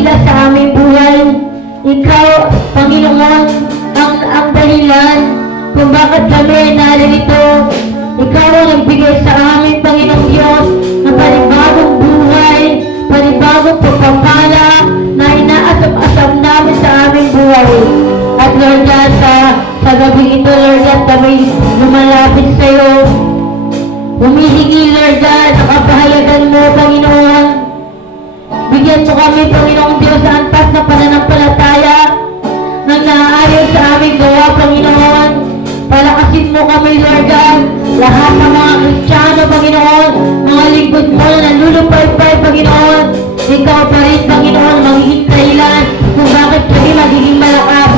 dakila sa aming buhay. Ikaw, Panginoon, ang dahilan kung bakit kami ay narito. Ikaw ang nagbigay sa amin, Panginoong Diyos, ng panibagong buhay, panibagong pagpapala na inaasam-asam namin sa aming buhay. At Lord God, sa gabi ito, Lord God, kami lumalapit sa iyo. Humihingi, Lord God, ang kapahayagan mo, Panginoon. Bigyan mo kami, Panginoong Diyos, sa antas na pananampalataya nang naaayon sa aming gawa, Panginoon. Palakasin mo kami, Lord God, lahat ng mga Kristiyano, Panginoon, mga lingkod mo na nalulupay-pay, Panginoon. Ikaw pa rin, Panginoon, magiging dahilan kung bakit kami magiging malakas.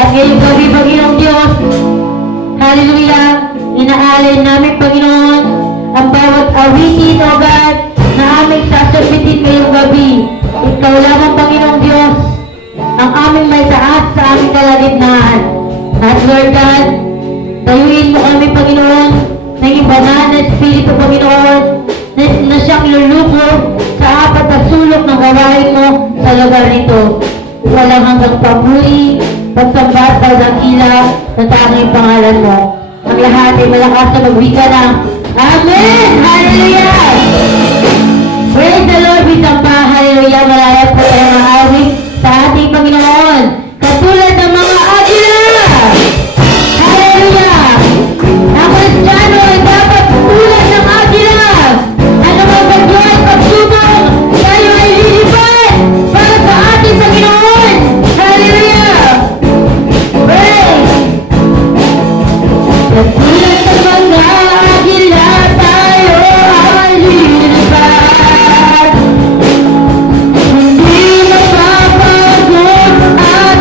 At ngayong gabi, Panginoong Diyos, hallelujah, inaalay namin, Panginoon, ang bawat awitin, O God, na aming sasabitin ngayong gabi. Ikaw lamang, Panginoong Diyos, ang aming may taas sa aming kalagitnaan. At Lord God, dayuin mo kami, Panginoon, ng banal na Espiritu, Panginoon, na siyang lulukob sa apat na sulok ng gawain mo sa lugar nito. Walang hanggang pamuri, pagsamba at pagdakila sa tanging pangalan mo. Ang lahat ay malakas na magbika ng Amen! Hallelujah! Praise the Lord, bisamba, hallelujah, malaya po tayo maawing sa ating Panginoon. Katulad ng mga agila! Hallelujah! Ang Kristiyano ay dapat tulad ng agila. Ano man bagyo ay pagsubok, tayo ay lilipad para sa ating Panginoon. Hallelujah! Praise! Katulad ng mga agila, tayo ay lilipad. Hindi mapapagod at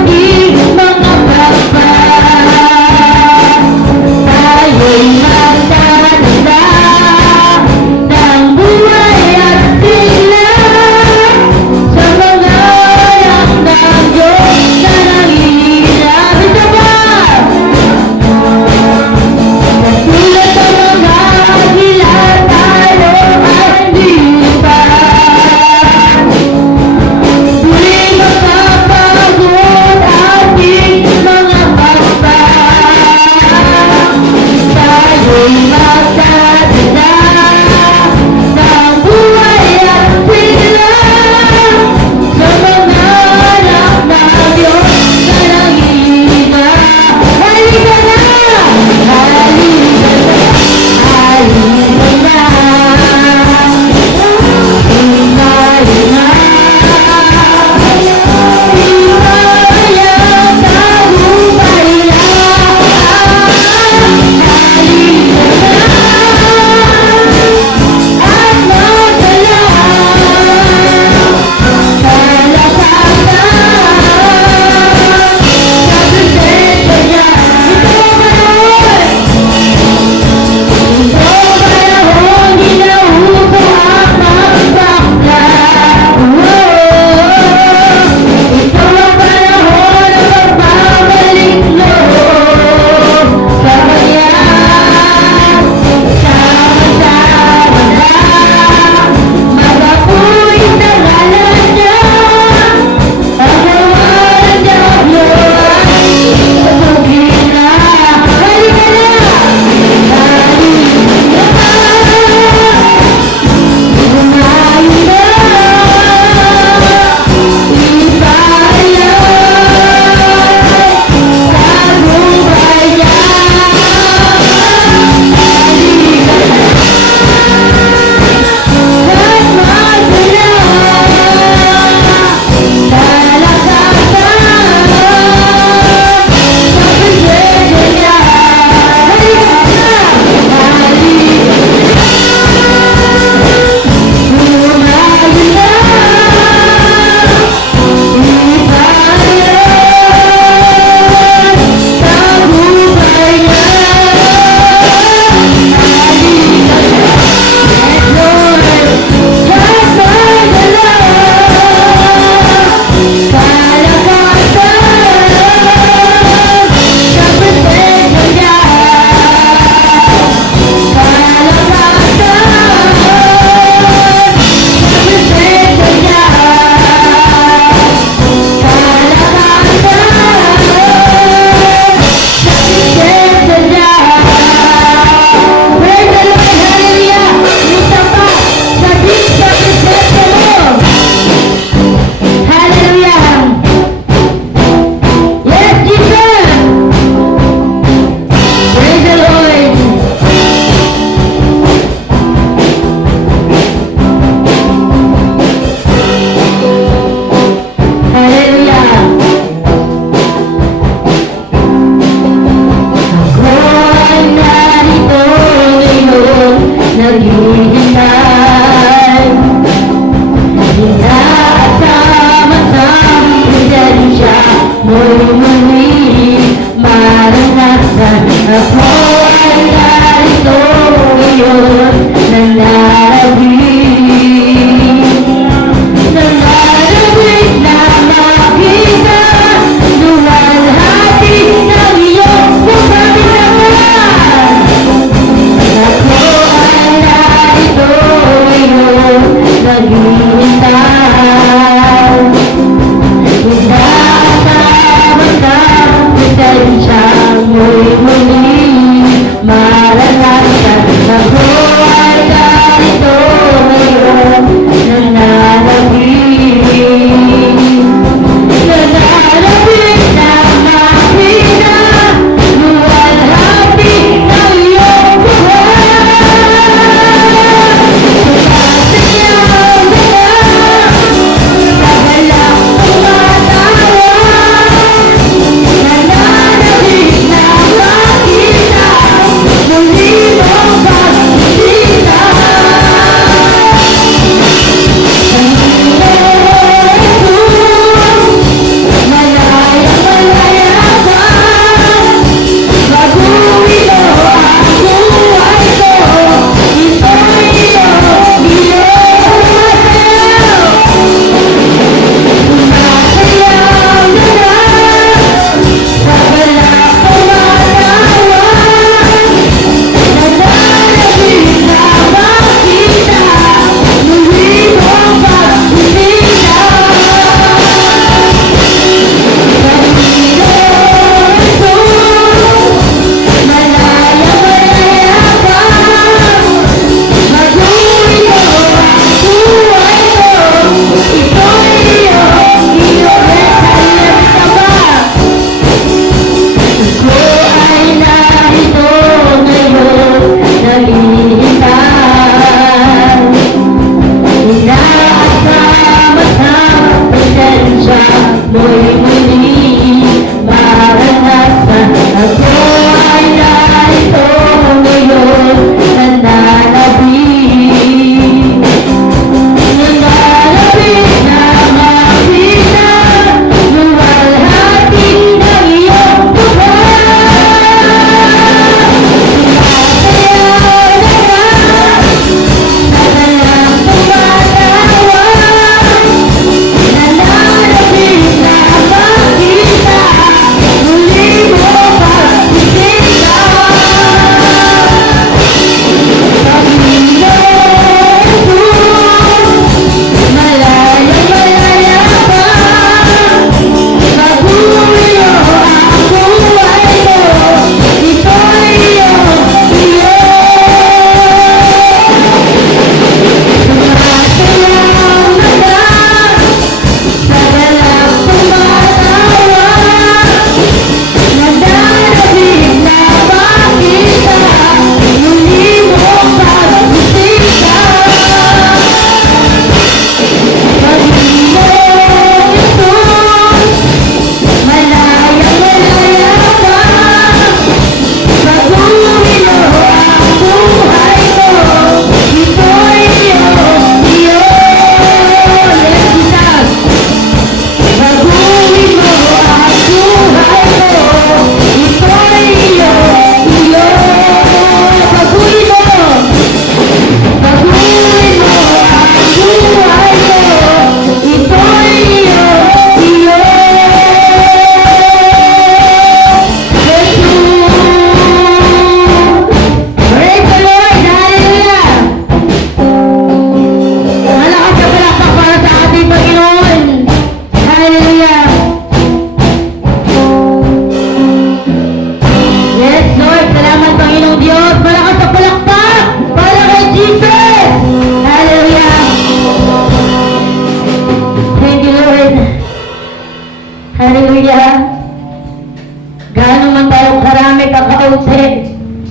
kaunti.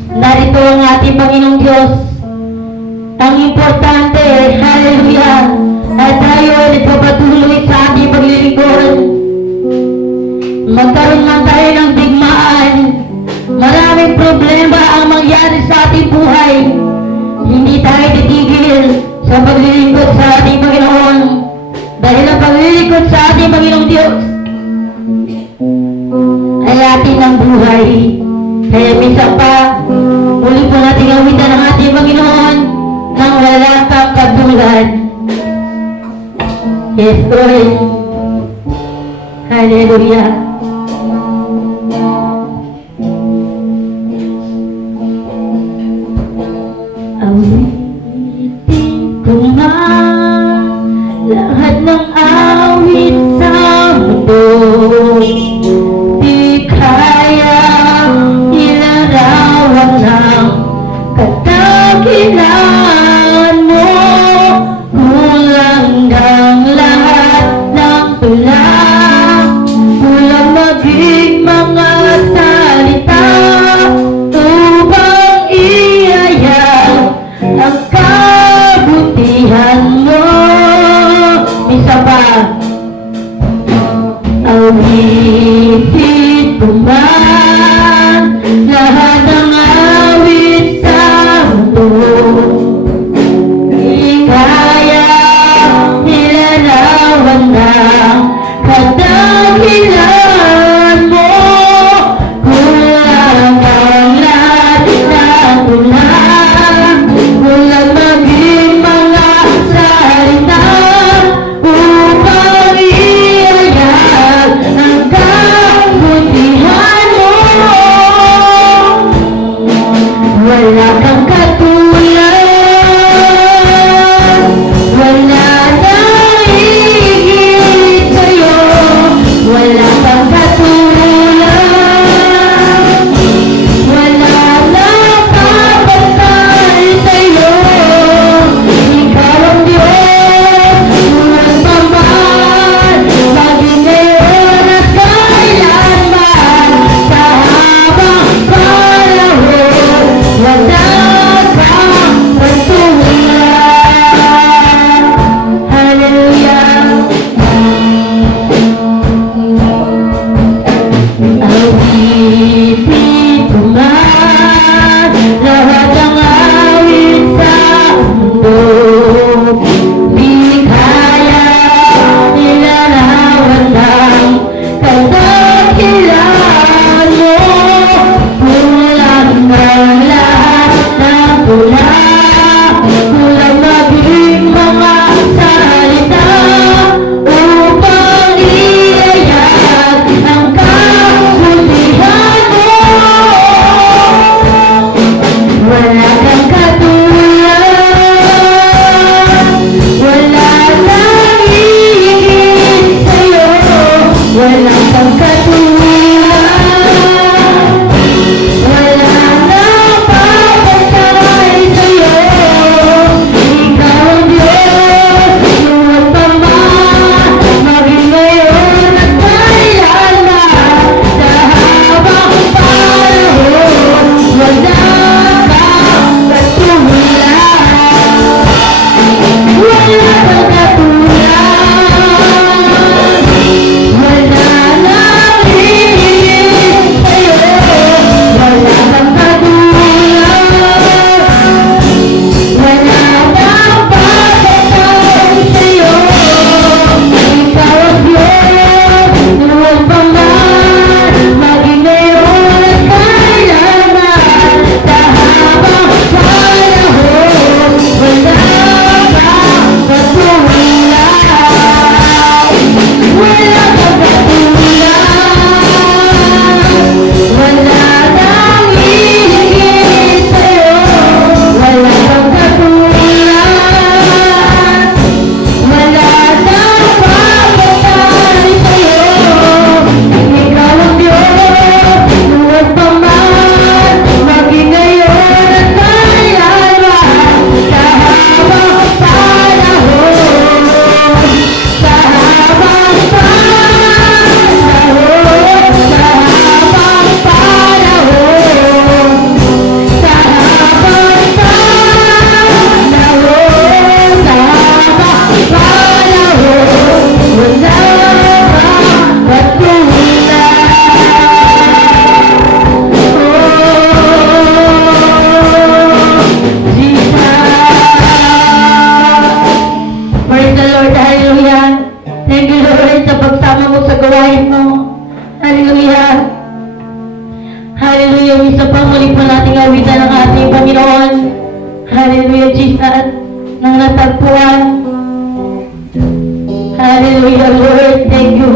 Narito ang ating Panginoong Diyos. Ang importante, hallelujah, na tayo ay nagpapatuloy sa ating paglilingkod. Magkaroon man tayo ng digmaan. Maraming problema ang mangyari sa ating buhay. Hindi tayo titigil sa paglilingkod sa ating Panginoon. Dahil ang paglilingkod sa ating Panginoong Diyos ay atin ang buhay. Kaya minsan pa, muli po natin awitan ang ating Panginoon nang wala kang katulad. Yes, Lord. Hallelujah. Awitin ko nga lahat ng awit sa mundo. Di kaya ilarawan ng katakilan mo. Kulang ng lahat ng tula. Kulang Hallelujah. Isa pa muli po nating awitan ng ating Panginoon. Hallelujah, Jesus. Nang natagpuan. Hallelujah, Lord. Thank you.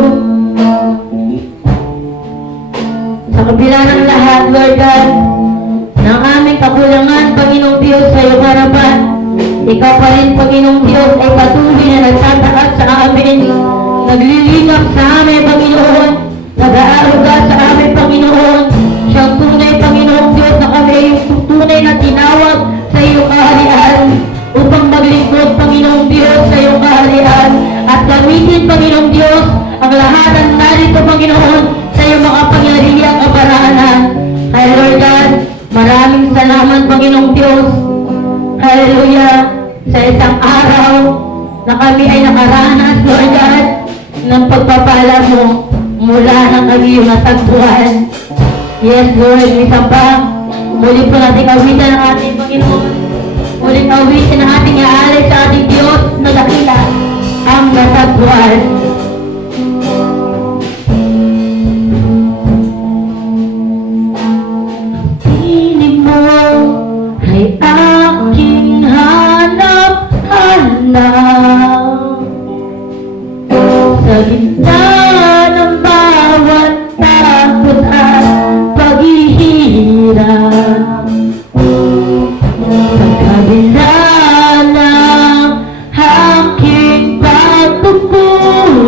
Sa kabila ng lahat, Lord God, ng aming kakulangan, Panginoong Diyos, sa iyong harapan, ikaw pa rin, Panginoong Diyos, ay patuloy na nagtataas sa amin, naglilingap sa amin, Panginoon, nag-aaruga sa amin, Panginoon, siyang tunay, Panginoong Diyos, na kami ay yung tunay na tinawag sa iyong kaharian, upang maglingkod, Panginoong Diyos, sa iyong kaharian, at gamitin, Panginoong Diyos, ang lahat ng narito, Panginoon, sa iyong makapangyarihang kaparanan. Kaya, Lord God, maraming salamat, Panginoong Diyos. Hallelujah, sa isang araw na kami ay nakaranas, Lord God, ng pagpapala mo mula ng iyong natagpuan. Yes, Lord, isa pa, muli po natin awitan ang ating Panginoon. Muling awitin ang ating iaalay sa ating Diyos na dakila ang natagpuan. Tinig mo ay aking hanap-hanap sa gitna ng bawat takot at paghihirap. Sa kabila ng aking pagpupuri,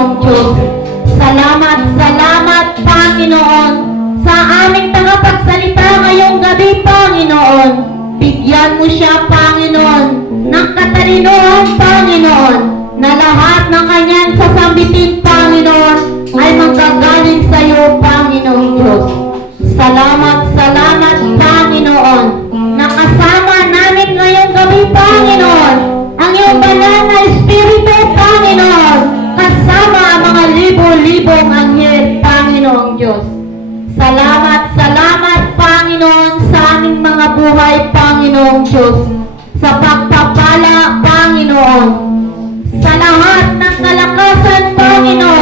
Panginoong Diyos. Salamat, salamat, Panginoon, sa aming tagapagsalita ngayong gabi, Panginoon. Bigyan mo siya, Panginoon, ng katalinohan, Panginoon, na lahat ng kanyang sasambitin, Panginoon, ay manggagaling sa iyo, Panginoong Diyos. Salamat, salamat, Panginoon, na kasama namin ngayong gabi, Panginoon, ang iyong banal na Espiritu, Panginoon, kasama ang mga libo-libong anghel, Panginoong Diyos. Salamat, salamat, Panginoon, sa aming mga buhay, Panginoong Diyos, sa pagpapala, Panginoon, sa lahat ng kalakasan, Panginoon,